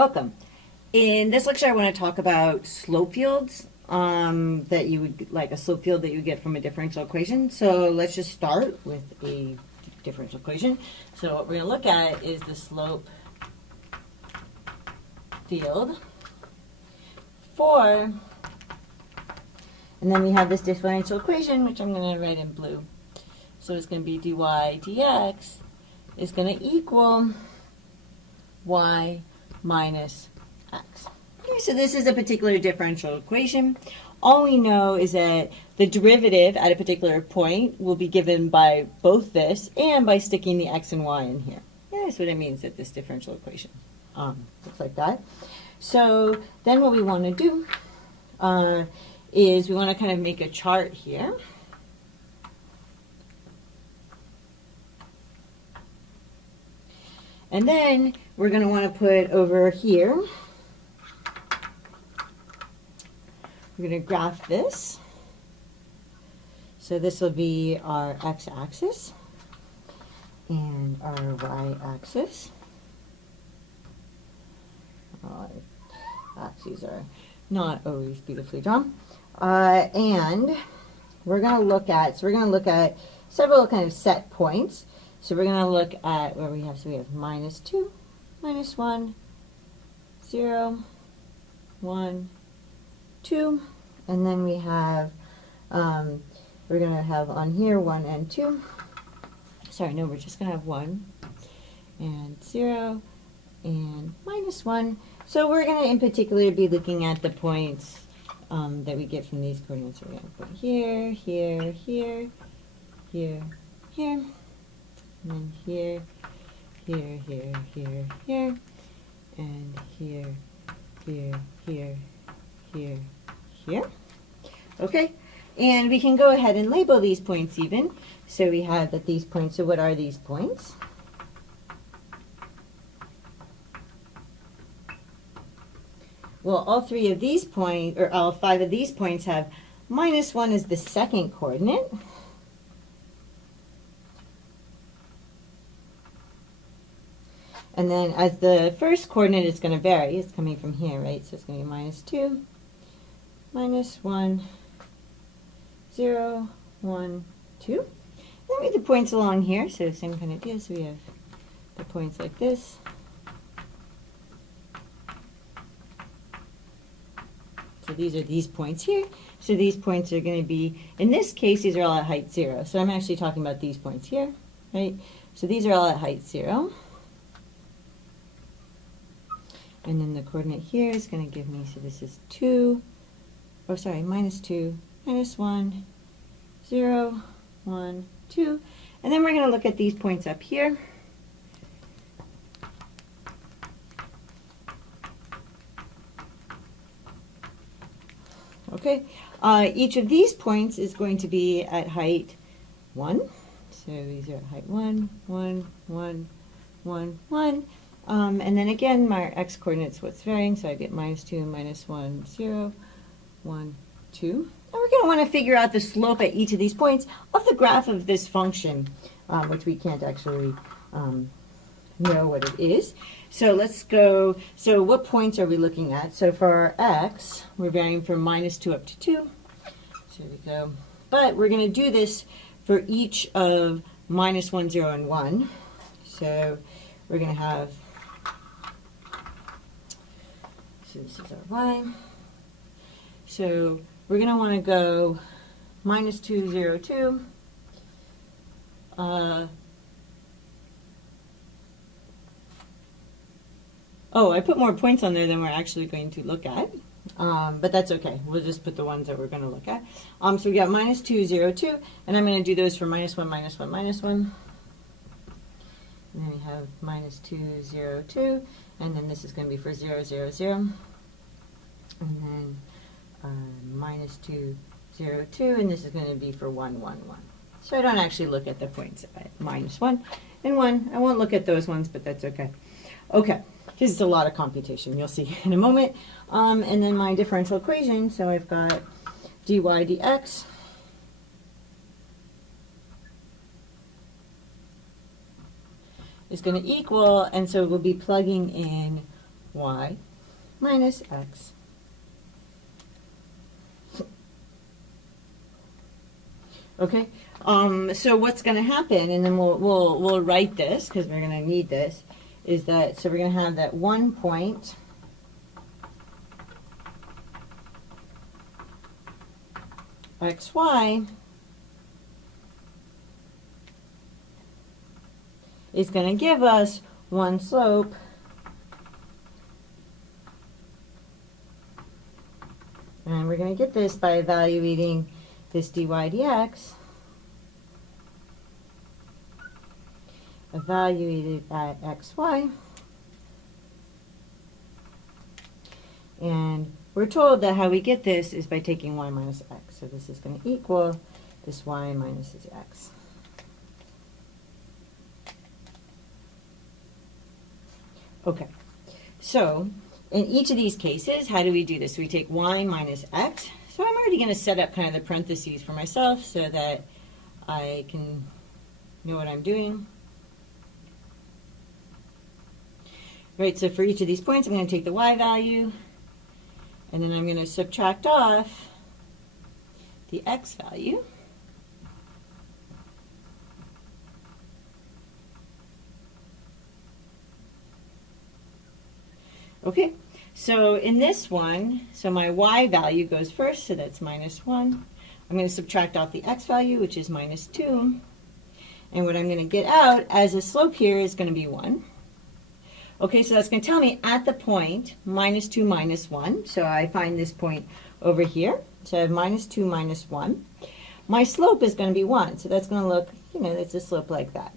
Welcome. In this lecture, I want to talk about slope fields that you would, like a slope field that you get from a differential equation. So let's just start with a differential equation. So what we're going to look at is the slope field for, and then we have this differential equation, which I'm going to write in blue. So it's going to be dy dx is going to equal y minus x. Okay, so this is a particular differential equation. All we know is that the derivative at a particular point will be given by both this and by sticking the x and y in here. Yeah, that's what it means that this differential equation looks like that. So then what we want to do is we want to kind of make a chart here. And then we're going to want to put over here, we're going to graph this. So this will be our x-axis and our y-axis. Axes are not always beautifully drawn. And we're going to look at, several kind of set points. So we're going to look at where we have, so we have minus 2, minus 1, 0, 1, 2, and then we have, we're going to have on here 1 and 2. Sorry, no, we're just going to have 1 and 0 and minus 1. So we're going to in particular be looking at the points that we get from these coordinates. We're going to put here, here, here, here, here. And then here, here, here, here, here, and here, here, here, here, here. Okay, and we can go ahead and label these points even. So we have that these points, so what are these points? Well, all 3 of these points, or all 5 of these points have minus 1 as the second coordinate. And then as the first coordinate is going to vary, it's coming from here, right? So it's going to be minus 2, minus 1, 0, 1, 2. Then we have the points along here, so same kind of deal. So we have the points like this. So these are these points here. So these points are going to be, in this case, these are all at height 0. So I'm actually talking about these points here, right? So these are all at height 0. And then the coordinate here is going to give me, so this is 2, oh sorry, minus 2, minus 1, 0, 1, 2. And then we're going to look at these points up here. Okay, each of these points is going to be at height 1. So these are at height 1, 1, 1, 1, 1. And then again, my x-coordinates, what's varying, so I get minus 2, minus 1, 0, 1, 2. And we're going to want to figure out the slope at each of these points of the graph of this function, which we can't actually know what it is. So let's go, so what points are we looking at? So for our x, we're varying from minus 2 up to 2. So here we go. But we're going to do this for each of minus 1, 0, and 1. So we're going to have, so this is our y. So we're going to want to go minus 2, 0, 2. Oh, I put more points on there than we're actually going to look at. But that's okay. We'll just put the ones that we're going to look at. So we got minus 2, 0, 2. And I'm going to do those for minus 1, minus 1, minus 1. And then we have minus 2, 0, 2, and then this is going to be for 0, 0, 0. And then minus 2, 0, 2, and this is going to be for 1, 1, 1. So I don't actually look at the points at minus 1 and 1. I won't look at those ones, but that's okay. Okay, this is a lot of computation. You'll see in a moment. And then my differential equation, so I've got dy dx is going to equal, and so we'll be plugging in y minus x. Okay, so what's going to happen, and then we'll write this because we're going to need this, is that, so we're going to have that 1 point xy is going to give us one slope and we're going to get this by evaluating this dy dx evaluated at xy, and we're told that how we get this is by taking y minus x. So this is going to equal this y minus this x. Okay, so in each of these cases, how do we do this? We take y minus x. So I'm already going to set up kind of the parentheses for myself so that I can know what I'm doing. Right, so for each of these points, I'm going to take the y value, and then I'm going to subtract off the x value. Okay, so in this one, so my y value goes first, so that's minus 1. I'm going to subtract off the x value, which is minus 2. And what I'm going to get out as a slope here is going to be 1. Okay, so that's going to tell me at the point minus 2 minus 1. So I find this point over here. So I have minus 2 minus 1. My slope is going to be 1. So that's going to look, it's a slope like that.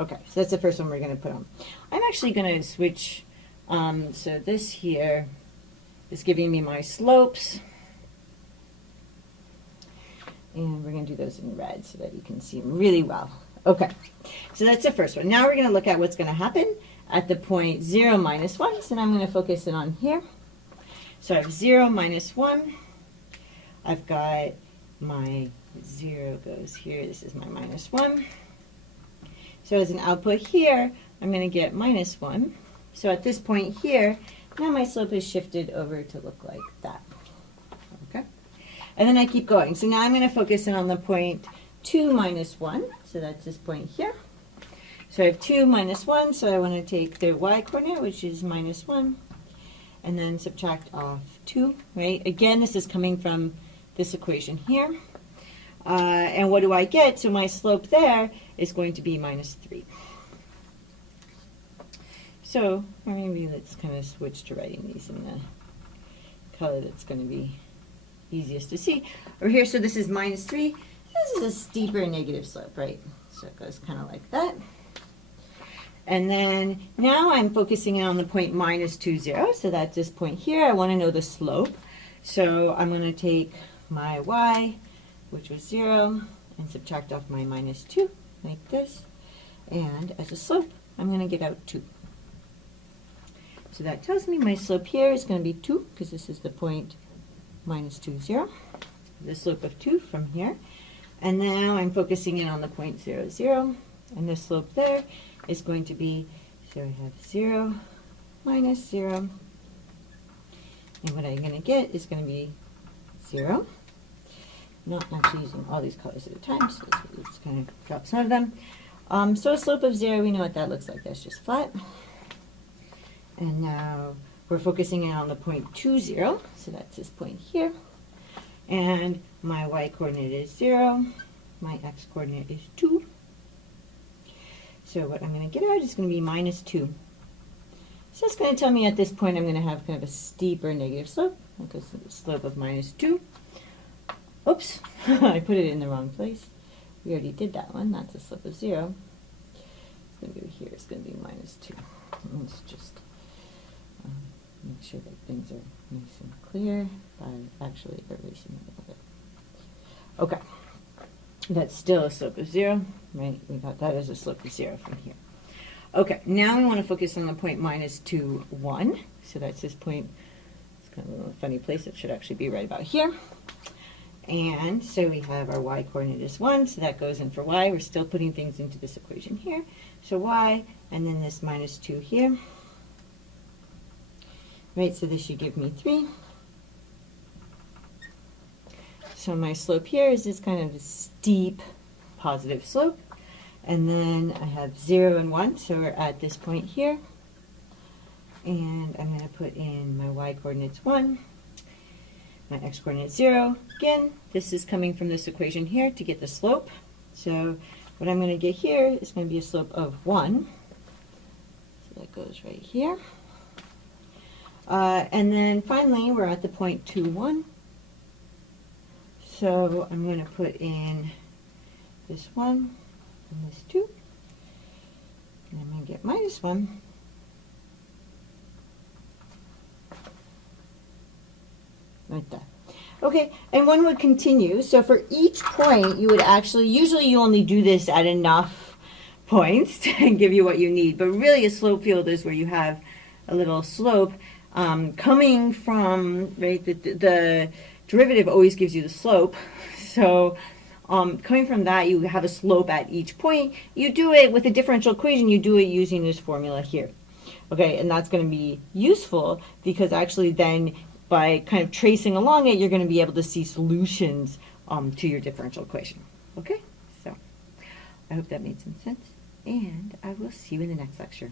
Okay, so that's the first one we're going to put on. I'm actually going to switch. So this here is giving me my slopes. And we're going to do those in red so that you can see them really well. Okay, so that's the first one. Now we're going to look at what's going to happen at the point 0 minus 1, and I'm going to focus it on here. So I have 0 minus 1. I've got my 0 goes here. This is my minus 1. So as an output here, I'm going to get minus 1. So at this point here, now my slope is shifted over to look like that. Okay? And then I keep going. So now I'm going to focus in on the point 2 minus 1. So that's this point here. So I have 2 minus 1, so I want to take the y-coordinate, which is minus 1, and then subtract off 2, right? Again, this is coming from this equation here. And what do I get? So my slope there is going to be minus 3. So maybe let's kind of switch to writing these in the color that's going to be easiest to see. Over here, so this is minus 3. This is a steeper negative slope, right? So it goes kind of like that. And then now I'm focusing in on the point minus 2, 0. So that's this point here. I want to know the slope. So I'm going to take my y, which was 0, and subtract off my minus 2, like this. And as a slope, I'm going to get out 2. So that tells me my slope here is going to be 2, because this is the point minus 2, 0. The slope of 2 from here. And now I'm focusing in on the point 0, 0. And the slope there is going to be, so I have 0 minus 0. And what I'm going to get is going to be 0. I'm not actually using all these colors at a time, so let's kind of drop some of them. So a slope of 0, we know what that looks like. That's just flat. And now we're focusing in on the point 2, 0. So that's this point here. And my y-coordinate is 0. My x-coordinate is 2. So what I'm going to get out is going to be minus 2. So it's going to tell me at this point I'm going to have kind of a steeper negative slope. That goes to the slope of minus 2. Oops, I put it in the wrong place. We already did that one. That's a slope of 0. It's going to go here. It's going to be minus 2. Let's just make sure that things are nice and clear by actually erasing a little bit. Okay. That's still a slope of 0, right? We got that as a slope of 0 from here. Okay, now we want to focus on the point minus 2, 1. So that's this point. It's kind of a little funny place. It should actually be right about here. And so we have our y-coordinate is 1, so that goes in for y. We're still putting things into this equation here. So y, and then this minus 2 here. right? So this should give me 3. So my slope here is this kind of a steep positive slope. And then I have 0 and 1, so we're at this point here. And I'm going to put in my y coordinates 1, my x coordinates 0. Again, this is coming from this equation here to get the slope. So what I'm going to get here is going to be a slope of 1. So that goes right here. And then finally, we're at the point 2, 1. So I'm going to put in this 1 and this 2. And I'm going to get minus 1. Right there. Okay, and one would continue. So for each point, you would actually, usually you only do this at enough points to give you what you need. But really a slope field is where you have a little slope coming from, right, the derivative always gives you the slope. So coming from that, you have a slope at each point. You do it with a differential equation, you do it using this formula here. Okay, and that's going to be useful because actually then by kind of tracing along it, you're going to be able to see solutions to your differential equation. Okay, so I hope that made some sense, and I will see you in the next lecture.